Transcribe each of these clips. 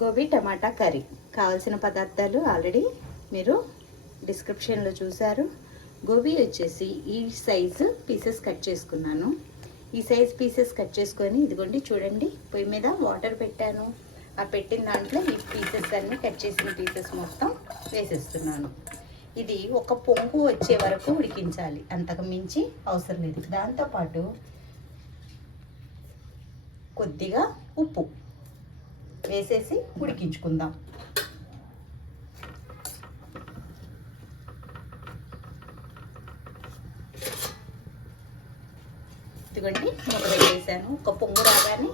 గోబీ టమాటా curry కావాల్సిన పదార్థాలు already మీరు డిస్క్రిప్షన్లో చూసారు. గోబీ వచ్చేసి ఈ సైజు పీసెస్ కట్ చేసుకున్నాను. ఈ సైజ్ పీసెస్ కట్ చేసుకొని ఇదిగోండి చూడండి, పొయ్యి మీద వాటర్ పెట్టాను. ఆ పెట్టిన దాంట్లో ఈ పీసెస్ అన్నీ కట్ చేసిన పీసెస్ మొత్తం వేసేస్తున్నాను. ఇది ఒక పొంగు వచ్చే వరకు ఉడికించాలి, అంతకు మించి అవసరం లేదు. దాంతోపాటు కొద్దిగా ఉప్పు వేసేసి ఉడికించుకుందాం. ఇదిగోండి మూత పెట్టేసాను. ఒక పొంగు రాగానే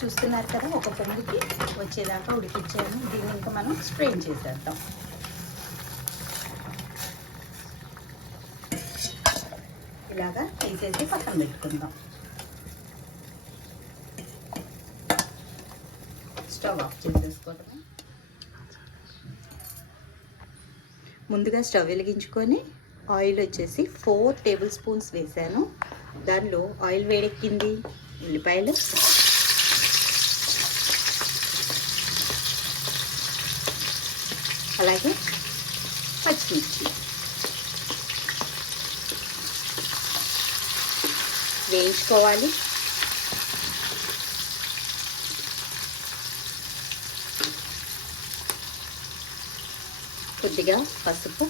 చూస్తున్నారు కదా, ఒక పొంగుకి వచ్చేదాకా ఉడికించాను. దీన్ని ఇంకా మనం స్ట్రెయిన్ చేసేద్దాం. ఇలాగా తీసేసి పక్కన పెట్టుకుందాం. స్టవ్ ఆఫ్ చేసేసుకోవడం. ముందుగా స్టవ్ వెలిగించుకొని ఆయిల్ వచ్చేసి 4 టేబుల్ స్పూన్స్ వేసాను. దానిలో ఆయిల్ వేడెక్కింది. ఉల్లిపాయలు, అలాగే పచ్చిమిర్చి వేయించుకోవాలి. కొద్దిగా పసుపు,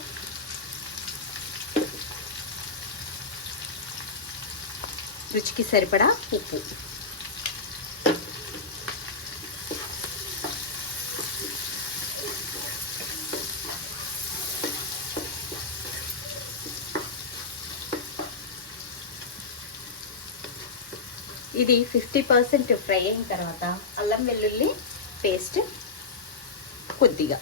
రుచికి సరిపడా ఉప్పు, ఇది 50% ఫ్రై అయిన తర్వాత అల్లం వెల్లుల్లి పేస్ట్ కొద్దిగా,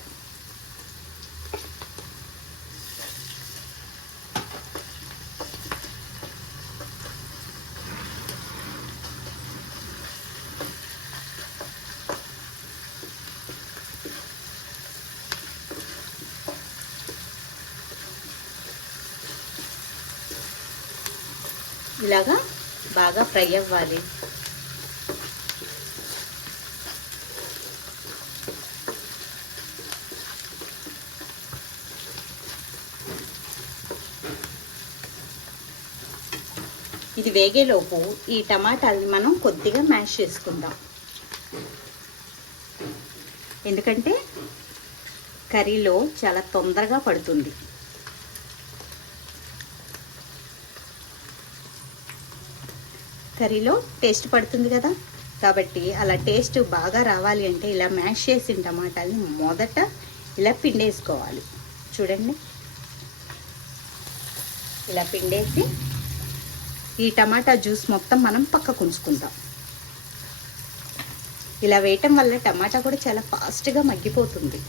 ఇలాగా బాగా ఫ్రై అవ్వాలి. ఇది వేగేలోపు ఈ టమాటాలని మనం కొద్దిగా మ్యాష్ చేసుకుందాం. ఎందుకంటే కర్రీలో చాలా తొందరగా పడుతుంది. కర్రీలో టేస్ట్ పడుతుంది కదా, కాబట్టి అలా టేస్ట్ బాగా రావాలి అంటే ఇలా మ్యాష్ చేసిన టమాటాలని మొదట ఇలా పిండేసుకోవాలి. చూడండి, ఇలా పిండేసి ఈ టమాటా జ్యూస్ మొత్తం మనం పక్కకు ఉంచుకుందాం. ఇలా వేయటం వల్ల టమాటా కూడా చాలా ఫాస్ట్గా మగ్గిపోతుంది.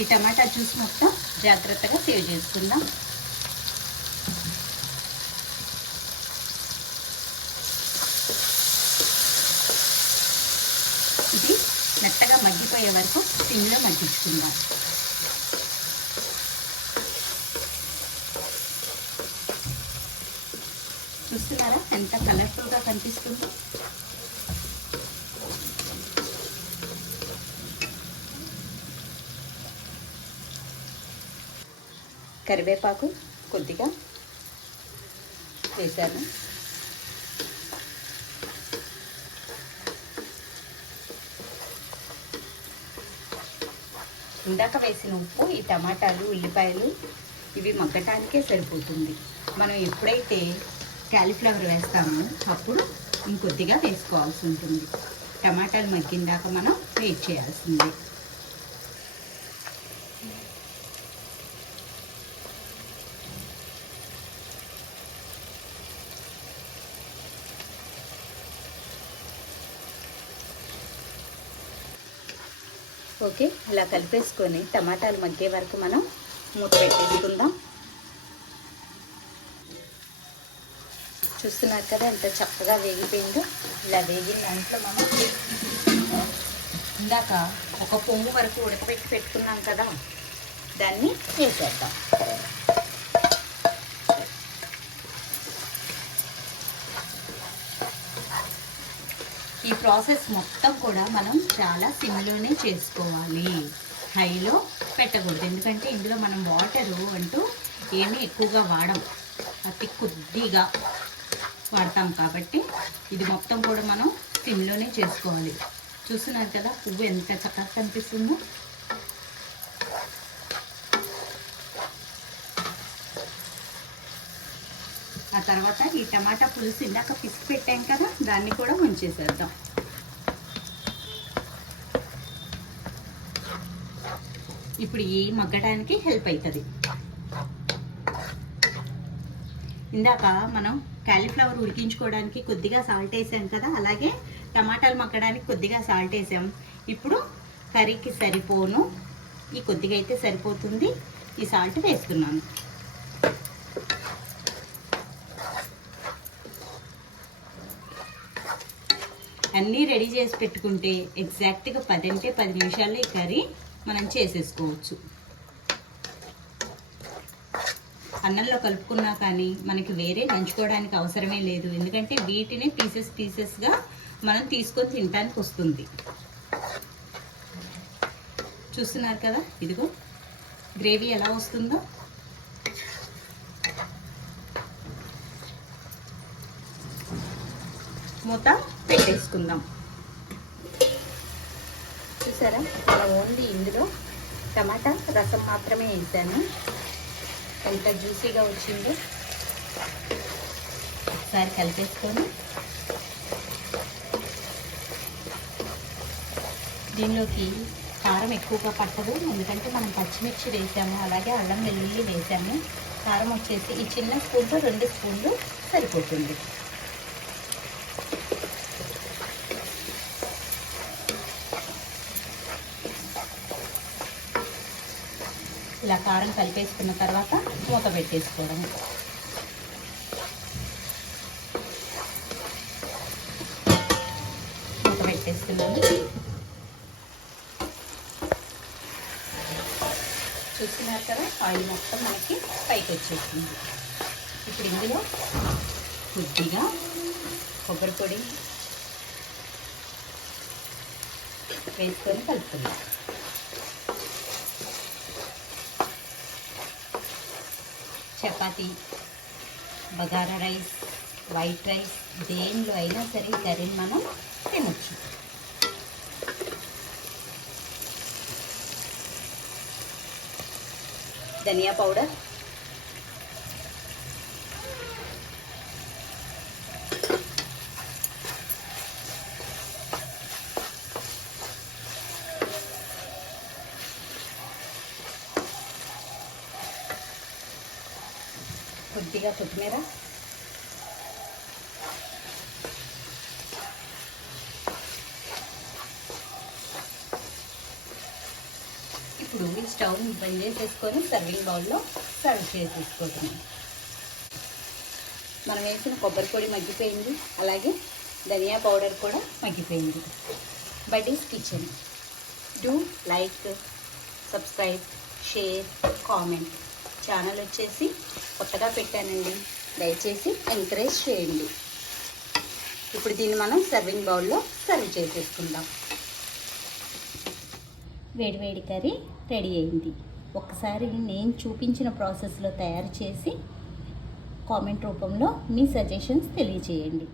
ఈ టమాటా జ్యూస్ మొత్తం జాగ్రత్తగా సేవ్ చేసుకుందాం. ఇది మెత్తగా మగ్గిపోయే వరకు సిమ్లో మగ్గించుకుందాం. చూస్తున్నారా ఎంత కలర్ఫుల్గా కనిపిస్తుందో. కరివేపాకు కొద్దిగా వేసాను. ఇందాక వేసిన ఉప్పు ఈ టమాటాలు, ఉల్లిపాయలు ఇవి మగ్గటానికే సరిపోతుంది. మనం ఎప్పుడైతే క్యాలీఫ్లవర్ వేస్తామో అప్పుడు ఇంకొద్దిగా వేసుకోవాల్సి ఉంటుంది. టమాటాలు మగ్గిందాక మనం వెయిట్ చేయాల్సిందే. ఓకే, ఇలా కలిపేసుకొని టమాటాలు మగ్గే వరకు మనం మూత పెట్టేసుకుందాం. చూస్తున్నారు కదా ఎంత చక్కగా వేగిపోయిందో. ఇలా వేగిన దాంట్లో మనం ఇందాక ఒక పొంగు వరకు ఉడకబెట్టి పెట్టుకున్నాం కదా, దాన్ని వేసేద్దాం. ఈ ప్రాసెస్ మొత్తం కూడా మనం చాలా సిమ్లోనే చేసుకోవాలి, హైలో పెట్టకూడదు. ఎందుకంటే ఇందులో మనం వాటరు అంటూ ఏమీ ఎక్కువగా వాడం, అతి కొద్దిగా వాడతాం కాబట్టి ఇది మొత్తం కూడా మనం సిమ్లోనే చేసుకోవాలి. చూస్తున్నారు కదా పువ్వు ఎంత చక్కగా కనిపిస్తుందో. ఆ తర్వాత ఈ టమాటా పులుసు ఇందాక పిసికి పెట్టాం కదా, దాన్ని కూడా ఉంచేసేద్దాం. ఇప్పుడు ఈ మగ్గడానికి హెల్ప్ అవుతుంది. ఇందాక మనం క్యాలీఫ్లవర్ ఉడికించుకోవడానికి కొద్దిగా సాల్ట్ వేసాం కదా, అలాగే టమాటాలు మగ్గడానికి కొద్దిగా సాల్ట్ వేసాం. ఇప్పుడు కర్రీకి సరిపోను, ఈ కొద్దిగా అయితే సరిపోతుంది, ఈ సాల్ట్ వేస్తున్నాను. అన్నీ రెడీ చేసి పెట్టుకుంటే ఎగ్జాక్ట్గా 10 అంటే 10 నిమిషాల్లో ఈ కర్రీ మనం చేసేసుకోవచ్చు. అన్నంలో కలుపుకున్నా కానీ మనకి వేరే నంచుకోవడానికి అవసరమే లేదు, ఎందుకంటే వీటిని పీసెస్గా మనం తీసుకొని తినడానికి వస్తుంది. చూస్తున్నారు కదా, ఇదిగో గ్రేవీ ఎలా వస్తుందో. మూత పెట్టేసుకుందాం. చూసారా, మనం ఓన్లీ ఇందులో టమాటా రసం మాత్రమే వేసాను, ఎంత జ్యూసీగా వచ్చిందో. ఒకసారి కలిపేసుకొని దీనిలోకి కారం ఎక్కువగా పట్టదు, ఎందుకంటే మనం పచ్చిమిర్చి వేసాము, అలాగే అల్లం వెల్లుల్లి వేసాము. కారం వచ్చేసి ఈ చిన్న స్పూన్తో 2 స్పూన్లు సరిపోతుంది. ఇలా కారం కలిపేసుకున్న తర్వాత మూత పెట్టేసుకోవడం. మూత పెట్టేసుకున్నాను. చూస్తున్నారు కదా, ఆయిల్ మొత్తం మనకి పైకి వచ్చేస్తుంది. ఇప్పుడు ఇందులో కొద్దిగా కొబ్బరి పొడి వేసుకొని కలుపుతున్నాం. Chapati, bagara rice, white rice, దేనిలో అయినా సరే ఈ కర్రీని మనం తినొచ్చు. ధనియా పౌడర్, కొద్దిగా కొత్తిమీర, ఇప్పుడు ఈ స్టవ్ బంద్ చేసేసుకొని సర్వింగ్ బౌల్లో సర్వ్ చేసేసుకుంటున్నాం. మనం వేసిన కొబ్బరి పొడి మగ్గిపోయింది, అలాగే ధనియా పౌడర్ కూడా మగ్గిపోయింది. Buddies Kitchen. Do like, subscribe, share, comment. Channel వచ్చేసి కొత్తగా పెట్టానండి, దయచేసి ఎంకరేజ్ చేయండి. ఇప్పుడు దీన్ని మనం సర్వింగ్ బౌల్లో సర్వ్ చేసేసుకుందాం. వేడివేడి కర్రీ రెడీ అయింది. ఒకసారి నేను చూపించిన ప్రాసెస్లో తయారు చేసి కామెంట్ రూపంలో మీ సజెషన్స్ తెలియజేయండి.